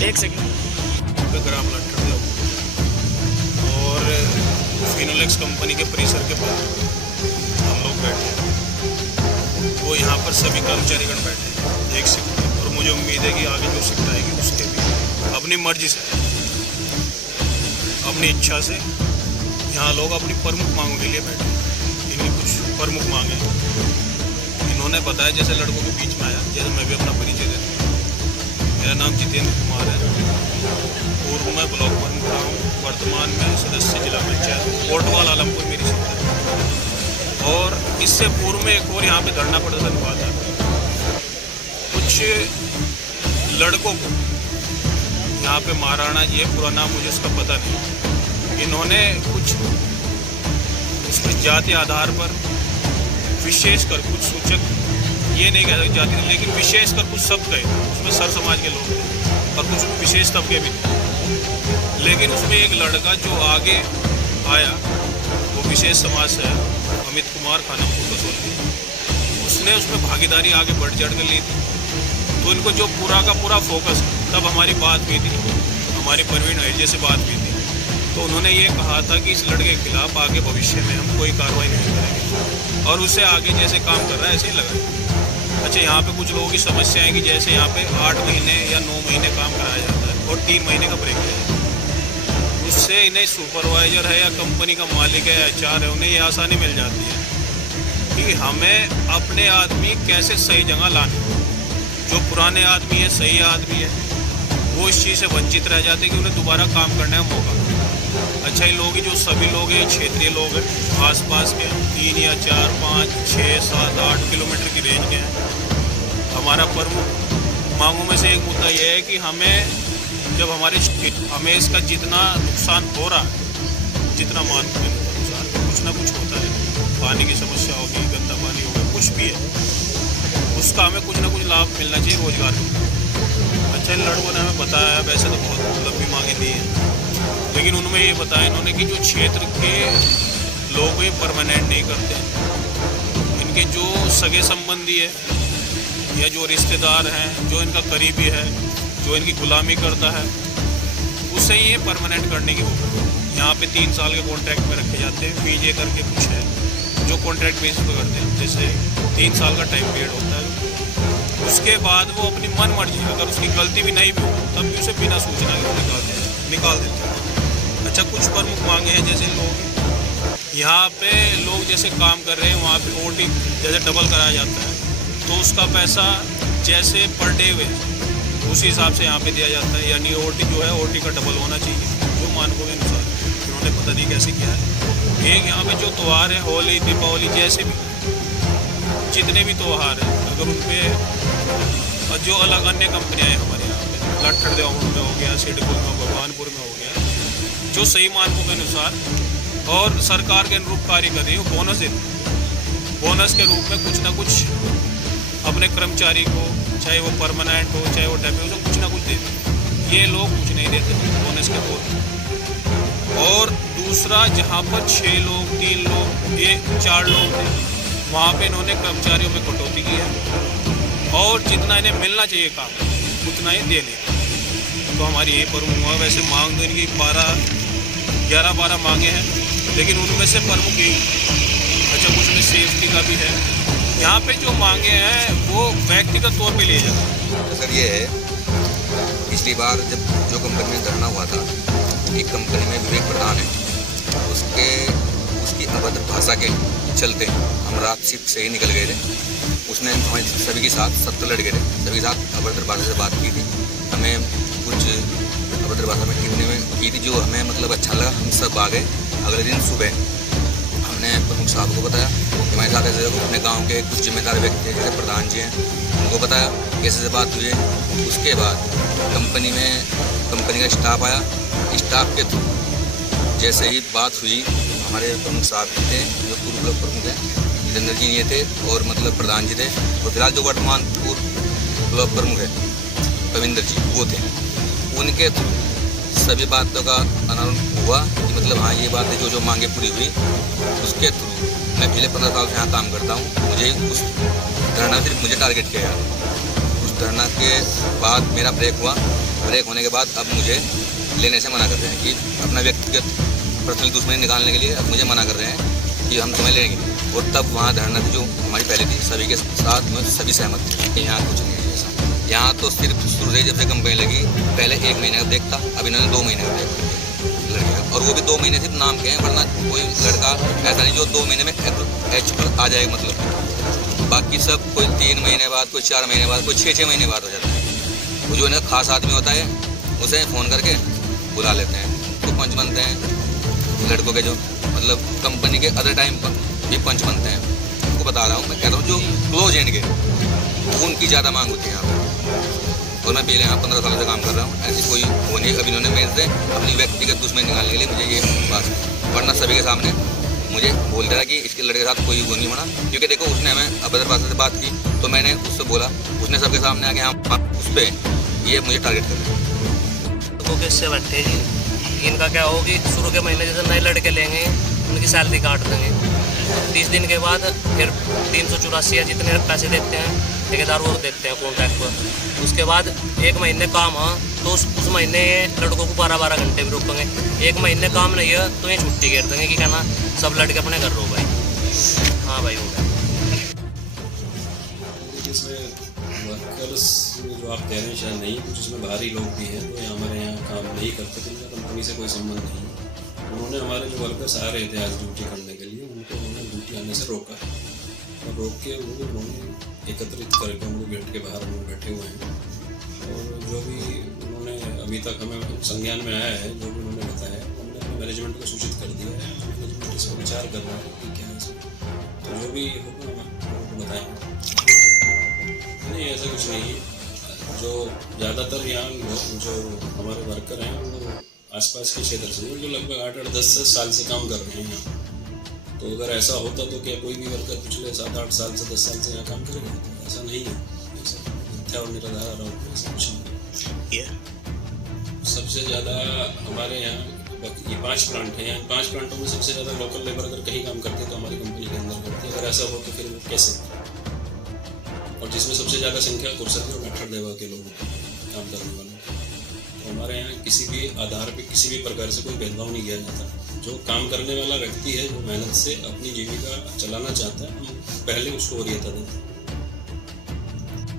एक सेकंड। पे ग्राम लट्ठर और फिनोलेक्स कंपनी के परिसर के पास हम लोग बैठे, वो यहाँ पर सभी कर्मचारीगण बैठे एक शिफ्ट में, और मुझे उम्मीद है कि आगे जो शिफ्ट आएगी उसके भी अपनी मर्जी से, अपनी इच्छा से यहाँ लोग अपनी प्रमुख मांगों के लिए बैठे। इनकी कुछ प्रमुख मांगे इन्होंने बताया, जैसे लड़कों के बीच में आया, जैसे मैं भी अपना परिचय देता हूँ। मेरा नाम जितेंद्र कुमार है, पूर्व में ब्लॉक प्रमुख रहा हूँ, वर्तमान में सदस्य जिला पंचायत कोटवाल आलमपुर मेरी सीट है। और इससे पूर्व में एक और यहाँ पे धरना प्रदर्शन हुआ था। कुछ लड़कों को यहाँ पे महाराणा जी है, पूरा नाम मुझे उसका पता नहीं, इन्होंने कुछ उसमें जाति आधार पर विशेषकर कुछ सूचक, ये नहीं कह सकते जाति, लेकिन विशेषकर कुछ शब्द कहे, उसमें सर समाज के लोग थे और कुछ विशेष तबके भी थे। लेकिन उसमें एक लड़का जो आगे आया वो विशेष समाज से है, अमित कुमार खानापुर कसौली, उसने उसमें भागीदारी आगे बढ़ चढ़ कर ली थी। तो इनको जो पूरा का पूरा फोकस, तब हमारी बात हुई थी, हमारी परवीन अहिजे से बात हुई थी, तो उन्होंने ये कहा था कि इस लड़के के खिलाफ आगे भविष्य में हम कोई कार्रवाई नहीं करेंगे, और उससे आगे जैसे काम कर रहा है ऐसे ही लगा। अच्छा, यहाँ पे कुछ लोगों की समस्या है कि जैसे यहाँ पे 8 महीने या 9 महीने काम कराया जाता है और 3 महीने का ब्रेक दिया जाता है, उससे इन्हें सुपरवाइजर है या कंपनी का मालिक है या HR है, उन्हें ये आसानी मिल जाती है कि हमें अपने आदमी कैसे सही जगह लाने। जो पुराने आदमी है, सही आदमी है, वो इस चीज़ से वंचित रह जाते हैं कि उन्हें दोबारा काम करने का मौका। अच्छा, ये लोग जो सभी लोग हैं क्षेत्रीय लोग हैं, आसपास के 3 या 4, 5, 6, 7, 8 किलोमीटर की रेंज के हैं। हमारा प्रमुख मांगों में से एक मुद्दा यह है कि हमें जब हमें इसका जितना नुकसान हो रहा है, जितना मानते हैं अनुसार कुछ ना कुछ होता है, पानी की समस्या होगी, गंदा पानी होगा, कुछ भी है, उसका हमें कुछ ना कुछ लाभ मिलना चाहिए, रोजगार का। अच्छा, इन लड़कों ने हमें बताया, वैसे तो बहुत लंबी मांगे दी हैं, लेकिन उनमें ये बताया इन्होंने कि जो क्षेत्र के लोग ये परमानेंट नहीं करते, इनके जो सगे संबंधी है या जो रिश्तेदार हैं, जो इनका करीबी है, जो इनकी गुलामी करता है, उसे ये परमानेंट करने की वो यहाँ पे 3 साल के कॉन्ट्रैक्ट में रखे जाते हैं। PJ करके कुछ है जो कॉन्ट्रैक्ट बेसिस पर करते हैं, जैसे 3 साल का टाइम पीरियड होता है। उसके बाद वो अपनी मन मर्जी, अगर उसकी गलती भी नहीं भी हो तब भी उसे बिना सूचना के निकाल देते हैं। अच्छा, कुछ प्रमुख मांगे हैं, जैसे लोग यहाँ पे लोग जैसे काम कर रहे हैं, वहाँ पे OT जैसे डबल कराया जाता है, तो उसका पैसा जैसे पर डे वे उसी हिसाब से यहाँ पे दिया जाता है, यानी OT जो है OT का डबल होना चाहिए, जो मानकों के अनुसार उन्होंने पता नहीं कैसे किया है। एक यहाँ पे जो त्यौहार है, होली, दीपावली, जैसे भी जितने भी त्यौहार हैं, अगर उन पर जो अलग अन्य कंपनियाँ हैं हमारे यहाँ पे, लट्ठर देवापुर में हो गया, सिडकुल में, भगवानपुर में हो गया, जो सही मानकों के अनुसार और सरकार के अनुरूप कार्य कर रही है, वो बोनस देती है। बोनस के रूप में कुछ ना कुछ अपने कर्मचारी को, चाहे वो परमानेंट हो चाहे वो टेम्परेरी हो, कुछ ना कुछ देते हैं। ये लोग कुछ नहीं देते बोनस के तौर पर। और दूसरा, जहाँ पर 6 लोग, 3 लोग, ये 4 लोग थे, वहाँ पे इन्होंने कर्मचारियों में कटौती की है, और जितना इन्हें मिलना चाहिए काम उतना ही दे लें। तो हमारी यही प्रमुख है। वैसे मांग तो इनकी 11-12 मांगे हैं, लेकिन उनमें से प्रमुख यही। अच्छा, कुछ में सेफ्टी का भी है। यहाँ पे जो मांगे हैं वो व्यक्तिगत तौर पे लिए जाते हैं। सर, ये है पिछली बार जब जो कंपनी में धरना हुआ था, एक कंपनी में विवेक प्रधान है, उसकी अभद्र भाषा के चलते हम रात शिफ्ट से ही निकल गए थे। उसने हमें सभी के साथ 70 लड़के थे, सभी के साथ अभद्र भाषा से बात की थी। हमें कुछ अभद्र भाषा में टिप्पणी में की थी, जो हमें मतलब अच्छा लगा। हम सब आ गए। अगले दिन सुबह हमने प्रमुख साहब को बताया कि हमारे साथ ऐसे अपने गांव के कुछ जिम्मेदार व्यक्ति जैसे प्रधान जी हैं, उनको बताया कैसे से बात हुई है। उसके बाद कंपनी का स्टाफ आया। स्टाफ के थ्रू जैसे ही बात हुई, हमारे प्रमुख साहब थे जो पूर्व ब्लॉक प्रमुख हैं, जितेंद्र जी ये थे, और मतलब प्रधान जी थे, और फिलहाल जो वर्तमान पूर्व ब्लॉक प्रमुख है कविंदर जी, वो थे। उनके थ्रू सभी बातों का अनावरण हुआ कि मतलब हाँ, ये बात है, जो मांगे पूरी हुई। उसके थ्रू मैं पिछले 15 साल से यहाँ काम करता हूँ। मुझे उस धरना सिर्फ मुझे टारगेट किया गया। उस धरना के बाद मेरा ब्रेक हुआ, ब्रेक होने के बाद अब मुझे लेने से मना कर रहे हैं कि अपना व्यक्तिगत पर्सनल दुश्मनी निकालने के लिए अब मुझे मना कर रहे हैं कि हम तुम्हें लेंगे। और तब वहाँ धरना जो हमारी पहले थी सभी के साथ में सभी सहमत थे। यहाँ कुछ नहीं है ऐसा। यहाँ तो सिर्फ शुरू से जब से कंपनी लगी पहले 1 महीने का ब्रेक था, अब इन्होंने 2 महीने का ब्रेक कर दिया लड़के का। और वो भी 2 महीने सिर्फ नाम के हैं, वरना कोई लड़का ऐसा नहीं जो 2 महीने में एच पर आ जाएगा। मतलब बाकी सब कोई 3 महीने बाद, कोई 4 महीने बाद, कोई 6 महीने बाद हो जाता है। वो जो इनका खास आदमी होता है उसे फ़ोन करके बुला लेते हैं, तो पंच बनते हैं लड़कों के। जो मतलब कंपनी के अदर टाइम पर भी पंच बनते हैं। उनको बता रहा हूँ, मैं कह रहा हूँ जो क्लोज एंड के उनकी ज़्यादा मांग होती है यहाँ पर। और मैं पहले यहाँ 15 सालों से काम कर रहा हूँ, ऐसी कोई वो नहीं। अभी इन्होंने मेरे से अपनी व्यक्तिगत दुश्मनी निकालने के लिए मुझे ये बात, वरना सभी के सामने मुझे बोल रहा कि इसके लड़के के साथ कोई वो नहीं होना। क्योंकि देखो उसने हमें अभद्र भाषा से बात की, तो मैंने उससे बोला, उसने सबके सामने आके हम उस पर ये मुझे टारगेट कर रहे हैं। तो किससे बैठे जी, इनका क्या हो कि शुरू के महीने जैसे नए लड़के लेंगे उनकी सैलरी काट देंगे, 30 दिन के बाद फिर 384 या जितने पैसे देते हैं ठेकेदार वो देते हैं कॉन्ट्रैक्ट पर। उसके बाद 1 महीने काम है तो उस महीने लड़कों को 12-12 घंटे भी रोकेंगे। 1 महीने काम नहीं है तो ये छुट्टी कर देंगे कि कहना सब लड़के अपने घर रहो भाई। हाँ भाई हो गया। इसमें वर्कर्स जो आप कह रहे हैं शायद नहीं, कुछ इसमें बाहरी लोग भी हैं तो हमारे यहाँ काम नहीं करते, तो इनका कंपनी से कोई संबंध नहीं है। उन्होंने हमारे जो वर्कर्स आ रहे थे आज ड्यूटी करने के लिए, उनको उन्होंने ड्यूटी आने से रोका है और रोक के उन्होंने एकत्रित करके उनको गेट के बाहर उन्होंने बैठे हुए हैं। और जो भी उन्होंने अभी तक हमें संज्ञान में आया है, जो भी उन्होंने बताया, हमने अपने मैनेजमेंट को सूचित कर दिया है। मैनेजमेंट इस पर विचार कर रहा है कि क्या है इसमें, तो जो भी होगा हम उनको बताएंगे। नहीं ऐसा कुछ नहीं है। जो ज़्यादातर यहाँ जो हमारे वर्कर हैं वो आसपास के क्षेत्र से, जो लगभग 8-10 साल से काम कर रहे हैं यहाँ। तो अगर ऐसा होता तो क्या कोई भी वर्कर पिछले 7-8 साल से 10 साल से यहाँ काम करेगा? तो ऐसा नहीं है। ऐसा मिथ्या और निराधार आरोप ऐसा कुछ नहीं है। सबसे ज़्यादा हमारे यहाँ ये 5 प्लांट हैं। यहाँ 5 प्लांटों में सबसे ज़्यादा लोकल लेबर अगर कहीं काम करते हैं तो हमारी कंपनी के अंदर करती है। अगर ऐसा हो तो फिर वो कैसे? और जिसमें सबसे ज़्यादा संख्या कुर्सद और मेथड देवा के लोगों की काम करने वाले। तो हमारे यहाँ किसी भी आधार पे किसी भी प्रकार से कोई भेदभाव नहीं किया जाता। जो काम करने वाला व्यक्ति है, जो मेहनत से अपनी जीविका चलाना चाहता है, हम पहले उसको वरीयता देते हैं।